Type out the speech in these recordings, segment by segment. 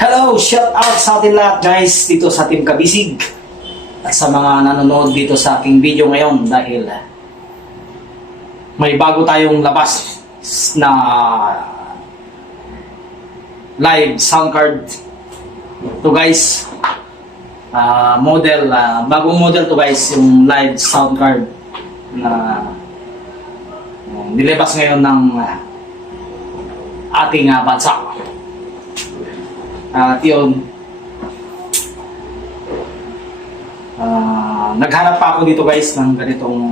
Hello! Shout out sa atin lahat guys dito sa Team Kabisig at sa mga nanonood dito sa aking video ngayon dahil may bago tayong labas na live sound card to guys. Bagong model to guys, yung live sound card na nilabas ngayon ng ating bansa. At yun, naghanap pa ako dito guys ng ganitong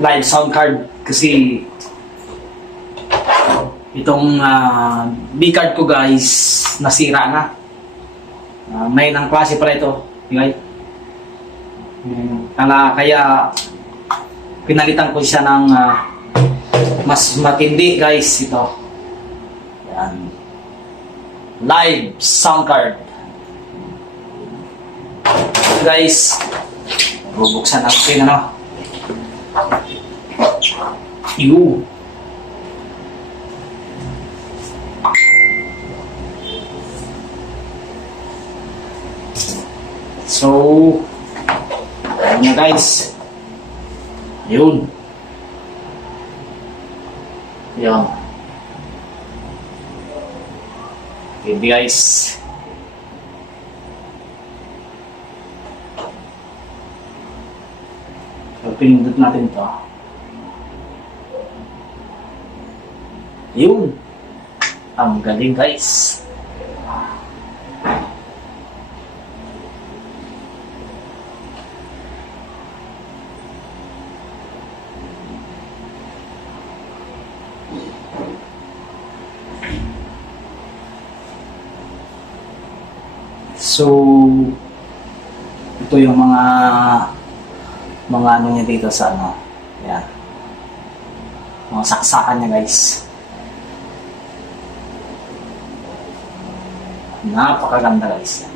live sound card kasi itong B-card ko guys nasira na. May ng klase pala ito, okay? Kaya pinalitan ko siya ng mas matindi guys ito. Yan. Live sound card. Guys, bubuksan natin Yung so, ayan na guys. Yun. Yan. Okay guys. So, pinindot natin ito. Yun. Ang galing guys. So, ito yung mga ano niya dito sa ano. Yan. Mga saksakan niya guys. Napakaganda guys.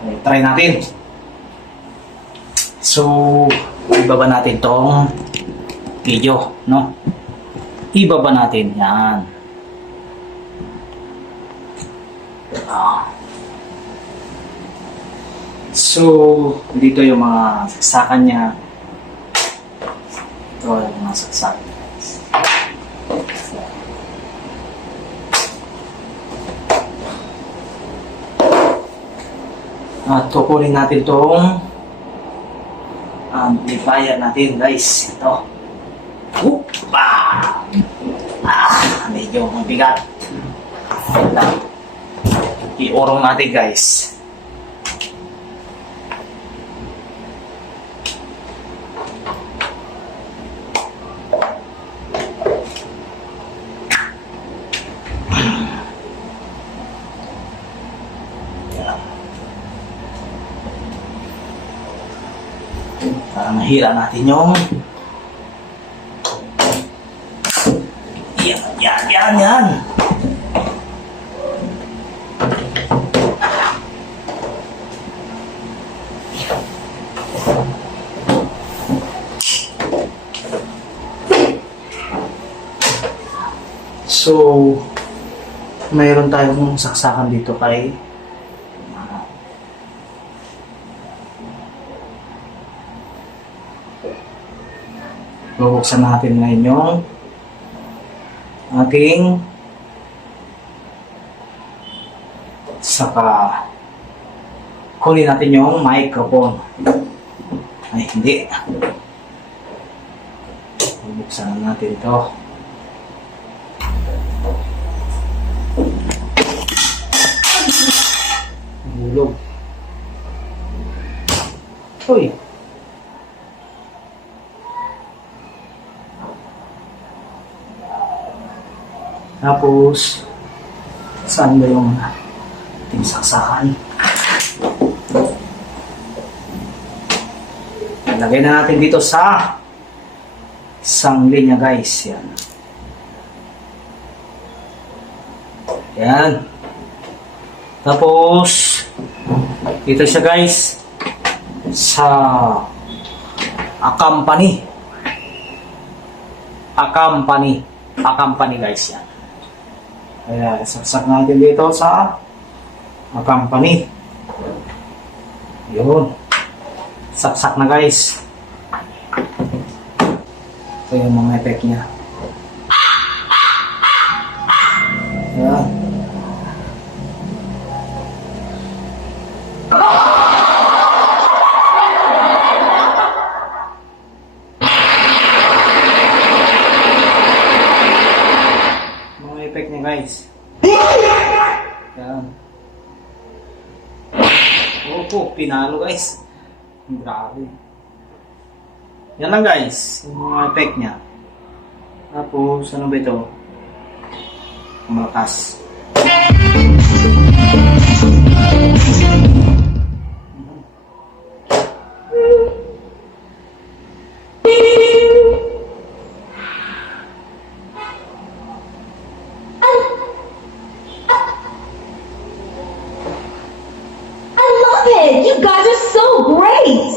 Okay, try natin. So, ibaba natin tong video, no? Ibaba natin yan. So, dito yung mga saksakan niya. Ito yung mga saksakan. At kukunin natin itong amplifier natin guys. Ito. Upa! Medyo mabigat. I-orong natin guys. Para mahira natin yung yan. So, mayroon tayong saksakan dito kay bubuksan natin ngayon yung ating saka kunin natin yung microphone. Ay, hindi. Bubuksan natin ito. Hulog. Uy. Tapos, saan ba yung ating saksakan? Lagay na natin dito sa isang linya guys. Yan. Yan. Tapos, dito siya guys sa company. Accompany. Accompany guys yan. Kaya saksak natin dito sa Accompany. Yun. Saksak na guys. Ito yung mga effect niya. Ayan. Mga effect niya guys. Ayan. Opo, pinalo guys. Grabe. Yan lang guys, yung mga effect niya. Tapos, ano ba ito? Malakas. You guys are so great!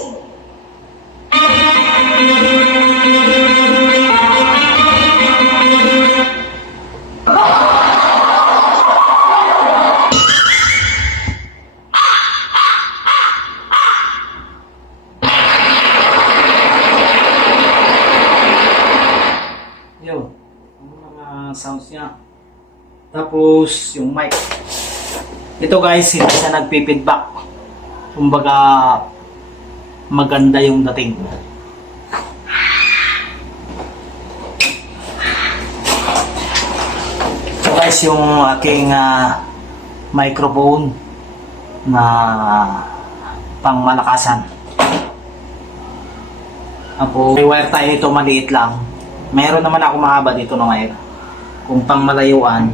Yun. Ang mga sounds niya. Tapos, yung mic. Ito guys, hindi siya nagpi-feedback. Kumbaga, maganda yung dating. So guys, yung aking microphone na pangmalakasan. Apo, may wire tayo ito, maliit lang. Mayroon naman ako mahaba dito ng wire. Kung pangmalayuan.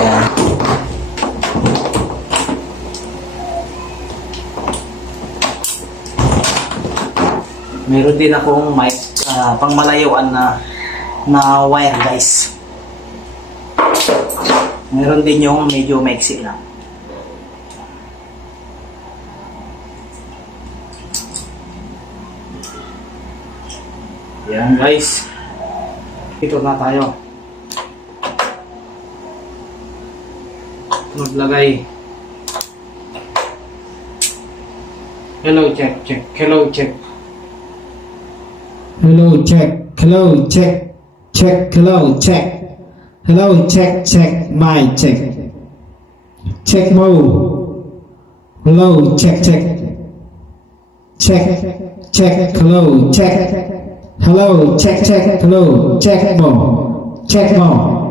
Ayan. Meron din akong mic, pangmalayuan na wire guys. Meron din yung medyo maiksi lang. Yan guys. Ito na tayo. Maglagay. Hello check, check. Hello check. Hello, check. Hello, check. Check. Hello, check. Hello, check. Check. My check. Check mode. Hello, check. Check. Check. Check. Hello, check. Hello, check. Check. Hello, check mode. Check mode.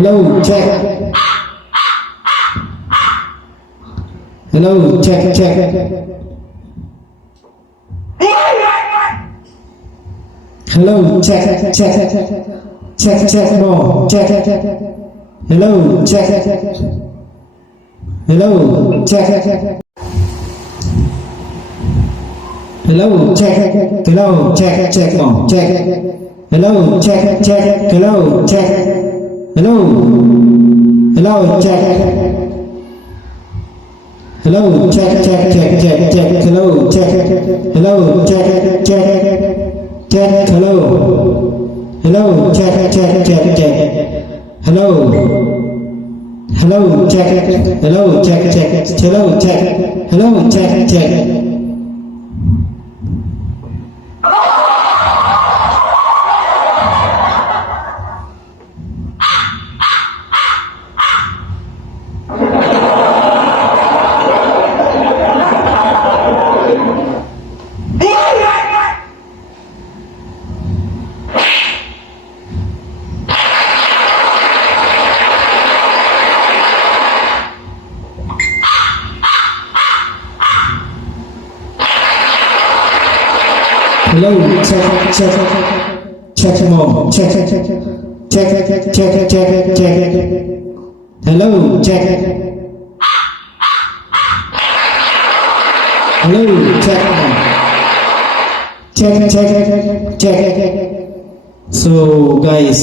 Hello, check. Hello, check. Check. Hello, check, check, check, check more, check, hello, check, hello, check, hello, check, hello, check, check more, check, hello, check, check, hello, check, hello, hello, check, hello, check, check, check, check, check, hello, check, hello, check, check. Check, hello. Hello, check, check, check, check. Hello. Hello, check, hello, check, check, hello, check, hello, check, check. Hello, check, check more, check, check, check, check, check. Hello, check. Hello, check. Check. So guys,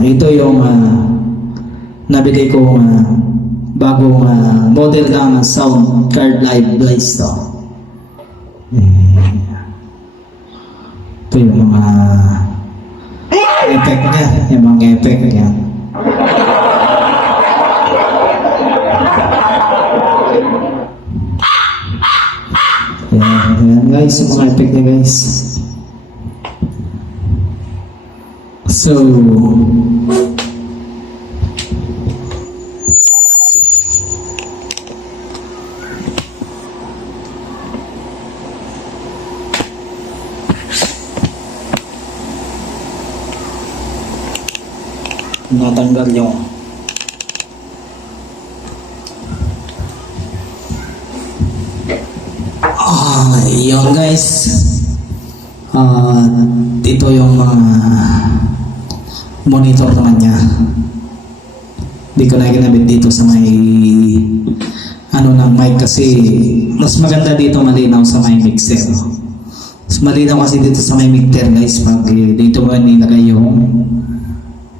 ito yung nabili kong bagong bagong model ng sound card live guys to. Ito yung mga effect niya, yung mga effect niya. Yan guys, yung mga effect niya guys. So, natanggal yung yun guys, dito yung monitor naman niya. Hindi ko na ginamit dito sa may ano ng mic kasi mas maganda dito malinaw sa may mixer. Mas malinaw kasi dito sa may mixer guys pag dito mo nilagay yung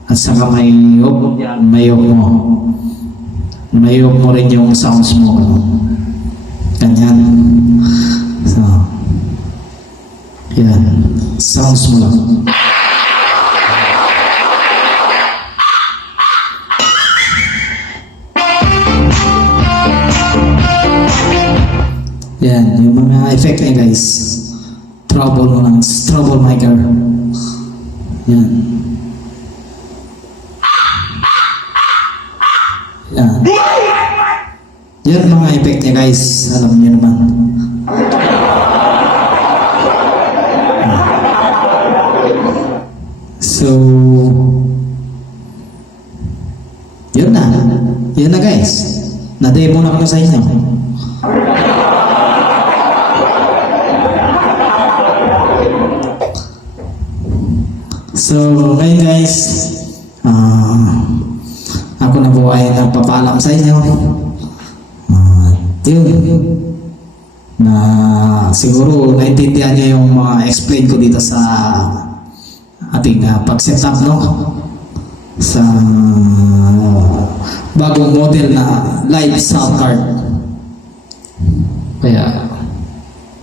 at saka may mayok mo rin yung sounds mo. Ganyan. So, yan. Sounds mo lang. Yan. Yung mga effect niya guys. Trouble mo lang. Troublemaker. Yan. Yan. Yan mga effect niya guys. Alam niyo naman. So, yun na. Yun na guys. Na-demo na ko na sa inyo. So, ngayon guys, ako na po ay nagpapaalam sa inyo. Yun. Na siguro naintindihan niyo yung mga explain ko dito sa ating pag-setup, no? Sa bagong model na live sound card. Kaya,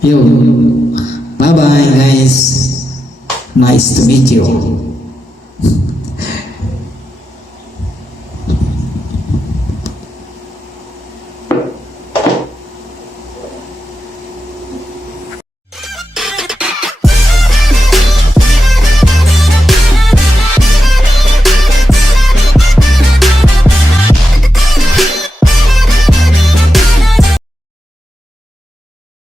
yun. Bye-bye guys. Nice to meet you.